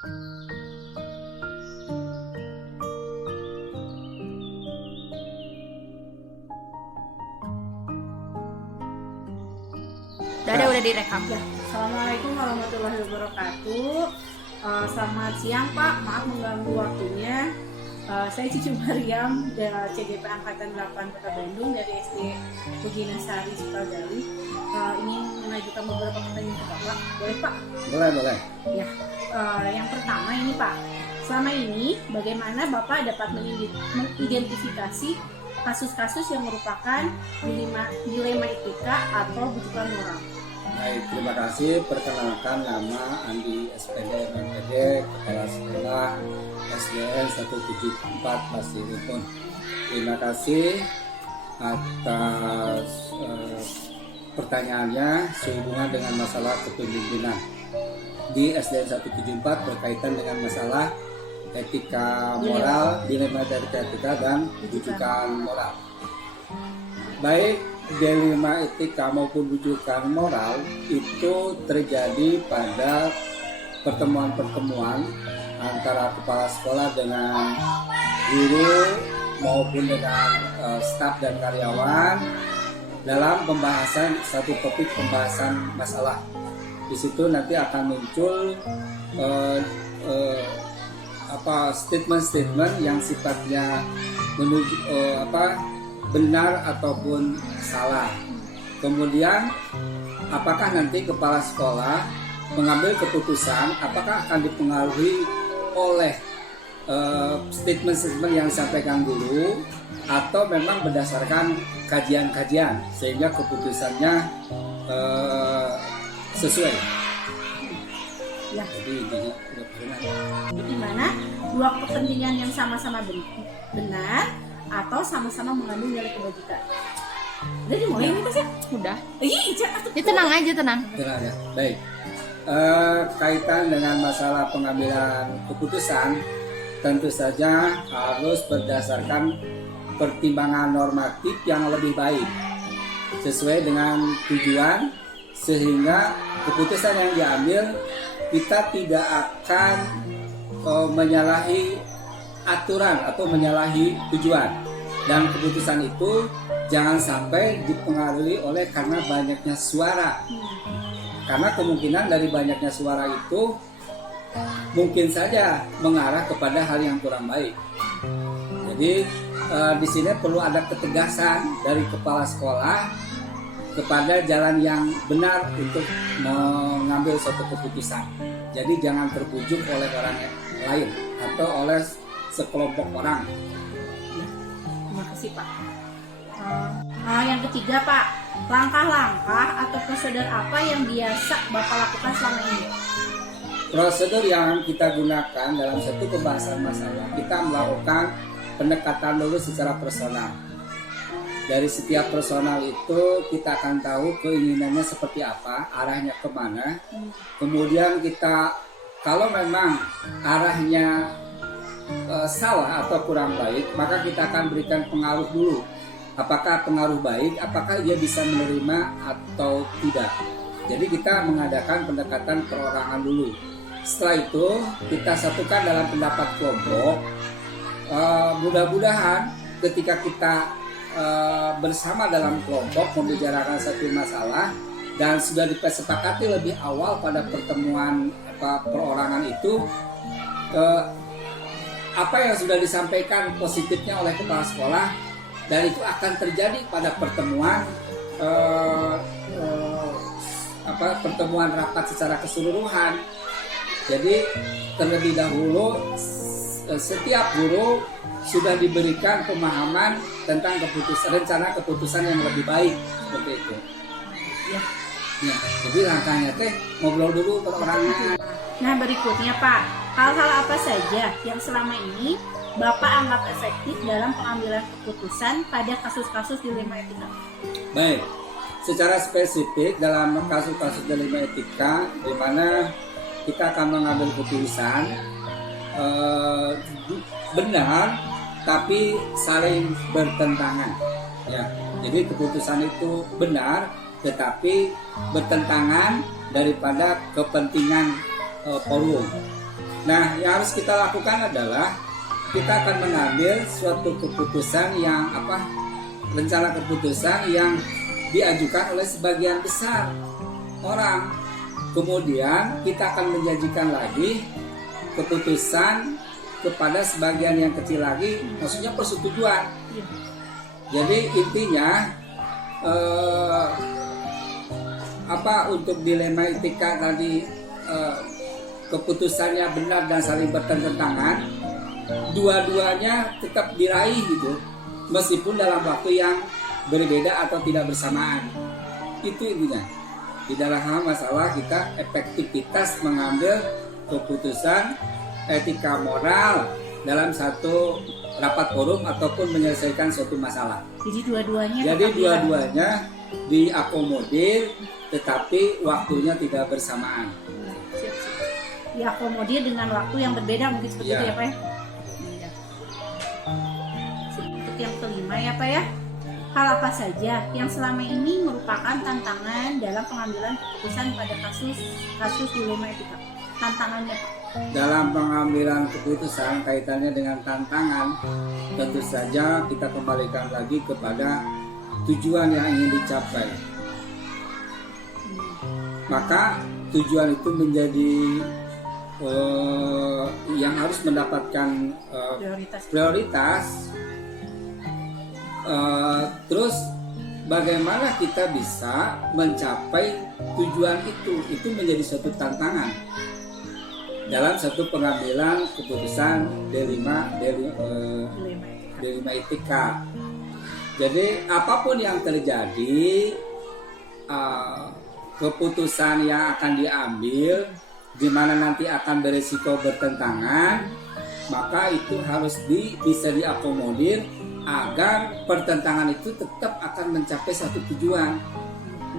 Udah direkam. Ya, Assalamualaikum warahmatullahi wabarakatuh. Selamat siang Pak, maaf mengganggu waktunya. Saya Cici Mariam dari CGP Angkatan 8 Kota Bandung dari SD Buginasari Sukagali. Ingin mengajukan beberapa pertanyaan ke Bapak. Boleh Pak? Boleh. Ya, yang pertama ini Pak. Selama ini bagaimana Bapak dapat mengidentifikasi kasus-kasus yang merupakan dilema etika atau bujukan moral? Baik, terima kasih. Perkenalkan, nama Andi SPD MPD, Kepala Sekolah SDN 174 Pasiripun. Terima kasih atas pertanyaannya sehubungan dengan masalah kepemimpinan di SDN 174 berkaitan dengan masalah etika moral, dilema etika dan bujukan moral. Baik dilema etika maupun bujukan moral itu terjadi pada pertemuan-pertemuan antara kepala sekolah dengan guru maupun dengan staf dan karyawan dalam pembahasan satu topik pembahasan masalah. Di situ nanti akan muncul statement-statement yang sifatnya menuju benar ataupun salah. Kemudian apakah nanti kepala sekolah mengambil keputusan apakah akan dipengaruhi oleh statement-statement yang disampaikan guru atau memang berdasarkan kajian-kajian sehingga keputusannya sesuai. Ya. Jadi Di mana dua kepentingan yang sama-sama benar atau sama-sama mengandung nilai kebajikan. Udah dimulai nih Mas ya? Udah. Iya, Tenang aja, tenang. Tenang ya. Baik. Kaitan dengan masalah pengambilan keputusan tentu saja harus berdasarkan pertimbangan normatif yang lebih baik sesuai dengan tujuan sehingga keputusan yang diambil kita tidak akan menyalahi aturan atau menyalahi tujuan, dan keputusan itu jangan sampai dipengaruhi oleh karena banyaknya suara, karena kemungkinan dari banyaknya suara itu mungkin saja mengarah kepada hal yang kurang baik. Jadi di sini perlu ada ketegasan dari kepala sekolah kepada jalan yang benar untuk mengambil suatu keputusan. Jadi jangan terbujuk oleh orang lain atau oleh sekelompok orang. Terima kasih Pak. Yang ketiga Pak, langkah-langkah atau prosedur apa yang biasa Bapak lakukan selama ini? Prosedur yang kita gunakan dalam satu pembahasan masalah, kita melakukan pendekatan dulu secara personal. Dari setiap personal itu kita akan tahu keinginannya seperti apa, arahnya kemana. Kemudian kita, kalau memang arahnya salah atau kurang baik, maka kita akan berikan pengaruh dulu. Apakah pengaruh baik, apakah dia bisa menerima atau tidak. Jadi kita mengadakan pendekatan perorangan dulu. Setelah itu kita satukan dalam pendapat kelompok. Mudah-mudahan ketika kita bersama dalam kelompok membicarakan satu masalah dan sudah disepakati lebih awal pada pertemuan perorangan itu, apa yang sudah disampaikan positifnya oleh kepala sekolah, dan itu akan terjadi pada pertemuan pertemuan rapat secara keseluruhan. Jadi terlebih dahulu setiap guru sudah diberikan pemahaman tentang rencana keputusan yang lebih baik seperti itu. Ya. Jadi langkahnya ngobrol dulu perorangan. Nah berikutnya Pak, hal-hal apa saja yang selama ini Bapak anggap efektif dalam pengambilan keputusan pada kasus-kasus dilema etika? Baik, secara spesifik dalam kasus-kasus dilema etika di mana kita akan mengambil keputusan benar tapi saling bertentangan. Ya, jadi keputusan itu benar tetapi bertentangan daripada kepentingan forum. Nah, yang harus kita lakukan adalah kita akan mengambil suatu keputusan yang rencana keputusan yang diajukan oleh sebagian besar orang. Kemudian kita akan menjanjikan lagi keputusan kepada sebagian yang kecil lagi, maksudnya persetujuan. Jadi intinya untuk dilema etika tadi, keputusannya benar dan saling bertentangan, dua-duanya tetap diraih gitu, meskipun dalam waktu yang berbeda atau tidak bersamaan. Itu intinya. Di dalam masalah kita efektivitas mengambil keputusan etika moral dalam satu rapat forum ataupun menyelesaikan suatu masalah. Jadi dua-duanya. Jadi dua-duanya diakomodir, tetapi waktunya tidak bersamaan. Diakomodir dengan waktu yang berbeda, mungkin seperti itu ya Pak ya. Untuk yang kelima ya Pak ya, hal apa saja yang selama ini merupakan tantangan dalam pengambilan keputusan pada kasus dilema etika? Tantangannya Pak. Dalam pengambilan keputusan kaitannya dengan tantangan, tentu saja kita kembalikan lagi kepada tujuan yang ingin dicapai. Maka tujuan itu menjadi yang harus mendapatkan prioritas. Terus bagaimana kita bisa mencapai tujuan itu menjadi suatu tantangan dalam satu pengambilan keputusan dilema etika. Jadi apapun yang terjadi, keputusan yang akan diambil di mana nanti akan berisiko bertentangan, maka itu harus bisa diakomodir agar pertentangan itu tetap akan mencapai satu tujuan.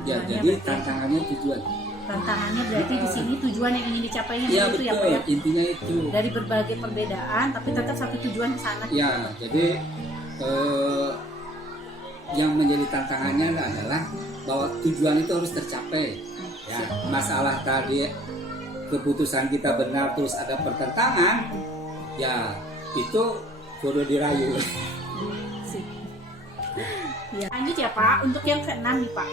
Ya, jadi tantangannya tujuan. Tantangannya berarti di sini tujuan yang ingin dicapainya Ya, itu betul, ya Pak ya. intinya itu. Dari berbagai perbedaan tapi tetap satu tujuan ke sana. Ya, jadi yang menjadi tantangannya adalah bahwa tujuan itu harus tercapai. Ya, masalah tadi keputusan kita benar terus ada pertentangan, ya itu kudu dirayu. Ya. Lanjut ya Pak, untuk yang keenam nih Pak.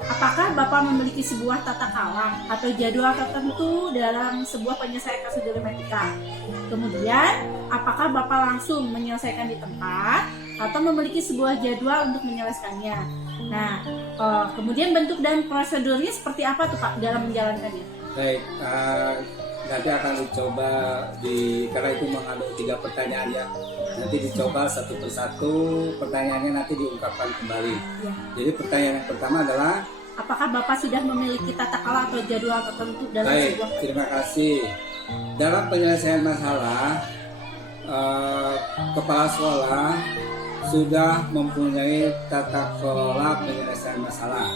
Apakah Bapak memiliki sebuah tata krama atau jadwal tertentu dalam sebuah penyelesaian kasus dilema etika? Kemudian, apakah Bapak langsung menyelesaikan di tempat atau memiliki sebuah jadwal untuk menyelesaikannya? Nah, kemudian bentuk dan prosedurnya seperti apa tuh Pak dalam menjalankannya? Baik, nanti akan dicoba karena itu mengandung 3 pertanyaan ya. Nanti dicoba satu persatu pertanyaannya nanti diungkapkan kembali. Ya. Jadi pertanyaan yang pertama adalah, apakah Bapak sudah memiliki tata krama atau jadwal tertentu dalam baik, sebuah? terima kasih. Dalam penyelesaian masalah, kepala sekolah sudah mempunyai tata kelola penyelesaian masalah.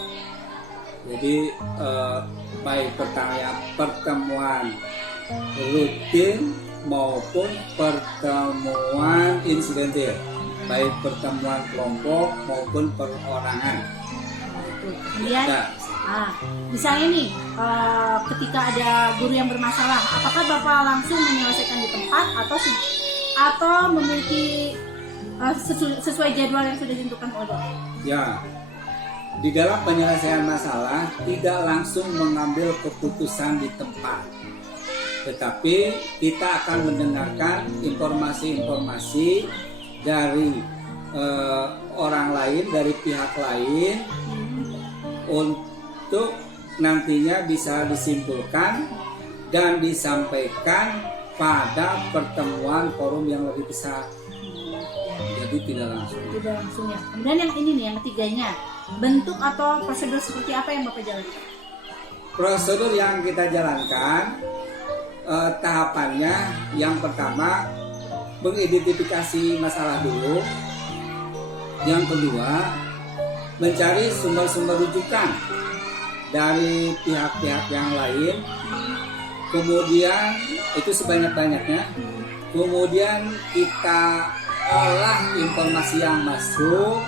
Jadi baik pertemuan rutin maupun pertemuan insidentil, baik pertemuan kelompok maupun perorangan. Kemudian, misalnya nih, ketika ada guru yang bermasalah, apakah Bapak langsung menyelesaikan di tempat atau memiliki sesuai jadwal yang sudah ditentukan oleh Bapak? Ya, di dalam penyelesaian masalah tidak langsung mengambil keputusan di tempat, tetapi kita akan mendengarkan informasi-informasi dari orang lain, dari pihak lain, untuk nantinya bisa disimpulkan dan disampaikan pada pertemuan forum yang lebih besar. Jadi tidak langsung. Tidak langsung ya. Kemudian yang ini nih, yang ketiganya, bentuk atau prosedur seperti apa yang Bapak jalankan? Prosedur yang kita jalankan, tahapannya yang pertama mengidentifikasi masalah dulu, yang kedua mencari sumber-sumber rujukan dari pihak-pihak yang lain, kemudian itu sebanyak-banyaknya, kemudian kita olah informasi yang masuk,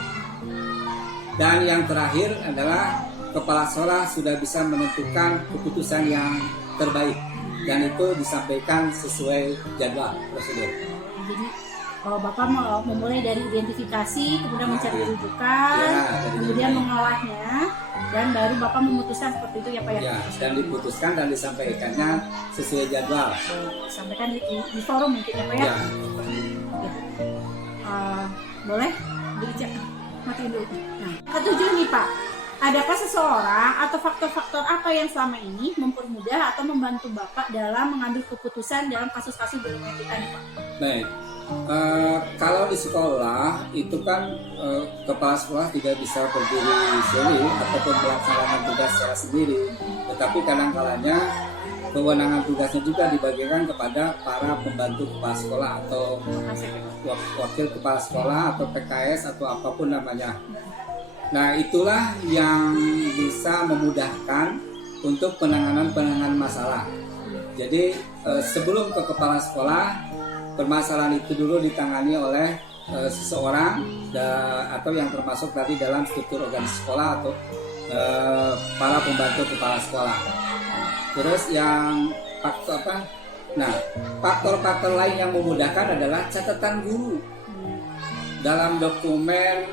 dan yang terakhir adalah kepala sekolah sudah bisa menentukan keputusan yang terbaik. dan itu disampaikan sesuai jadwal prosedur. Jadi kalau Bapak mau memulai dari identifikasi, kemudian mencari rujukan, Ya, kemudian mengolahnya, dan baru Bapak memutuskan seperti itu ya Pak ya? Ya, dan diputuskan dan disampaikannya sesuai jadwal. Sampaikan di forum mungkin ya Pak ya? Ya. Oke. Boleh dicek, matiin dulu. Nah, ketujuh nih Pak, adakah seseorang atau faktor-faktor apa yang selama ini mempermudah atau membantu Bapak dalam mengambil keputusan dalam kasus-kasus beretika nih Pak? Baik. Kalau di sekolah itu kan kepala sekolah tidak bisa berdiri sendiri ataupun melaksanakan tugas secara sendiri, tetapi kadang-kalanya kewenangan tugasnya juga dibagikan kepada para pembantu kepala sekolah atau wakil kepala sekolah atau PKS atau apapun namanya. Nah, itulah yang bisa memudahkan untuk penanganan masalah. Jadi sebelum ke kepala sekolah, permasalahan itu dulu ditangani oleh seseorang atau yang termasuk tadi dalam struktur organisasi sekolah atau para pembantu kepala sekolah. Terus yang faktor apa? Nah, faktor-faktor lain yang memudahkan adalah catatan guru dalam dokumen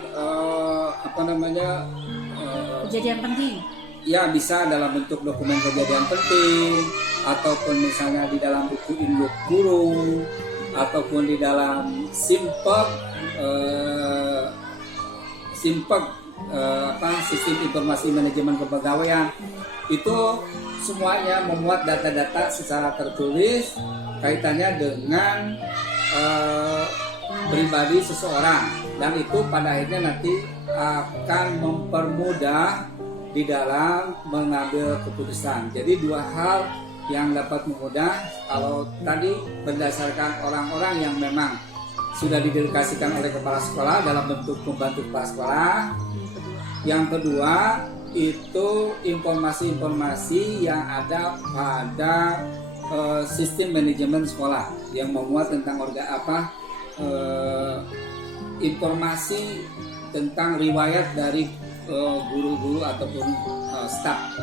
Kejadian penting. Ya, bisa dalam bentuk dokumen kejadian penting, ataupun misalnya di dalam buku induk guru, ataupun di dalam simpek sistem informasi manajemen kepegawaian. Itu semuanya memuat data-data secara tertulis kaitannya dengan pribadi seseorang, dan itu pada akhirnya nanti akan mempermudah di dalam mengambil keputusan. Jadi dua hal yang dapat memudah kalau tadi berdasarkan orang-orang yang memang sudah didelegasikan oleh kepala sekolah dalam bentuk pembantu kepala sekolah. Yang kedua itu informasi-informasi yang ada pada sistem manajemen sekolah yang memuat tentang informasi tentang riwayat dari guru-guru ataupun staf.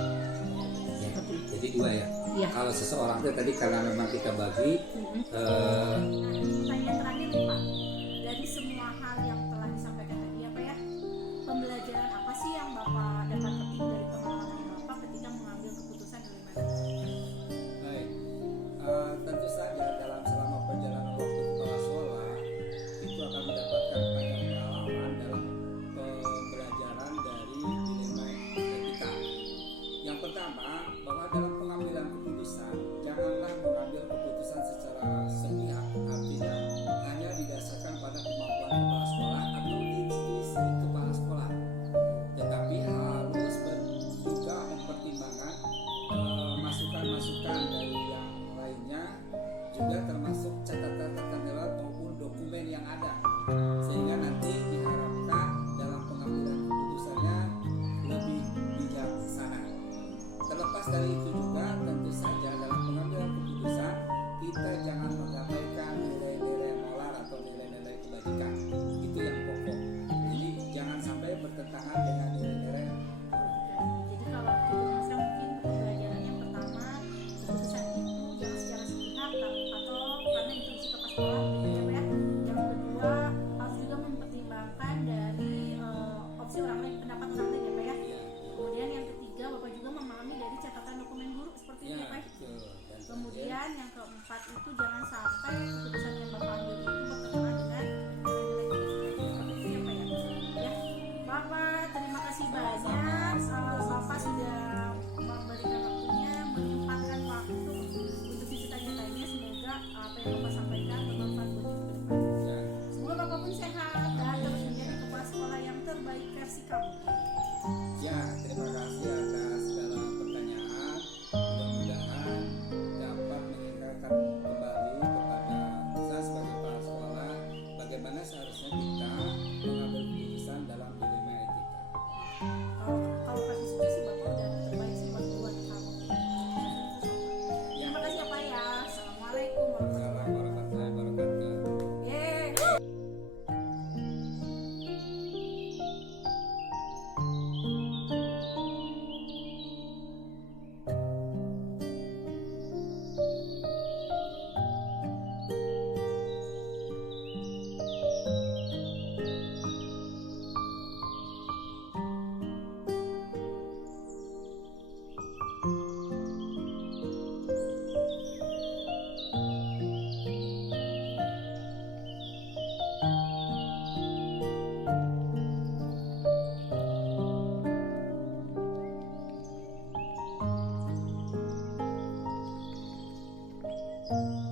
Jadi dua ya. Iya. Kalau seseorang itu tadi karena memang kita bagi. Pertanyaan terakhir nih Pak, dari semua hal yang telah disampaikan tadi ya Pak ya, pembelajaran apa sih yang Bapak dapat petik dari pengalaman Bapak ketika mengambil keputusan dalam Baik, tentu saja dalam selama perjalanan waktu kepala sekolah itu akan mendapatkan banyak pengalaman dalam pembelajaran dari nilai etika. Yang pertama, bahwa dalam pengambilan keputusan janganlah mengambil keputusan secara sepihak, artinya hanya didasarkan pada kemampuan kepala sekolah atau institusi kepala sekolah, tetapi harus juga mempertimbangkan masukan-masukan dari yang lainnya, juga termasuk catatan-catatan maupun dokumen yang ada, sehingga nanti diharapkan dalam pengambilan keputusannya lebih bijaksana. Terlepas dari itu juga tentu saja dalam pengambilan keputusan kita jangan mengabaikan nilai-nilai moral atau nilai-nilai kebajikan. Itu yang pokok. Jadi jangan sampai bertentangan dengan nilai-nilai. Jadi kalau kita mungkin pembelajaran yang pertama, keputusan itu jangan secara sepihak atau karena intuisi kepala sekolah ya Pak ya. Yang kedua harus juga mempertimbangkan dari opsi orang lain, pendapat orang lain ya Pak ya. Kemudian yang ketiga Bapak juga memahami dari catatan dokumen guru seperti itu ya Pak. Kemudian yang keempat itu jangan sampai keputusan yang Bapak ambil itu bertentangan dengan seperti itu ya Pak ya. Ya, Bapak terima kasih banyak. Bapak sudah memberikan waktunya, menyempatkan waktu untuk sisi tanya-tanya. Semoga apa yang Bapak sampaikan bermanfaat bagi kita ke depan. Semoga Bapak pun sehat dan terus menjadi kepala sekolah yang terbaik versi kamu. Ya, terima kasih atas segala pertanyaan. Mudah-mudahan dapat mengingatkan kembali kepada Pak.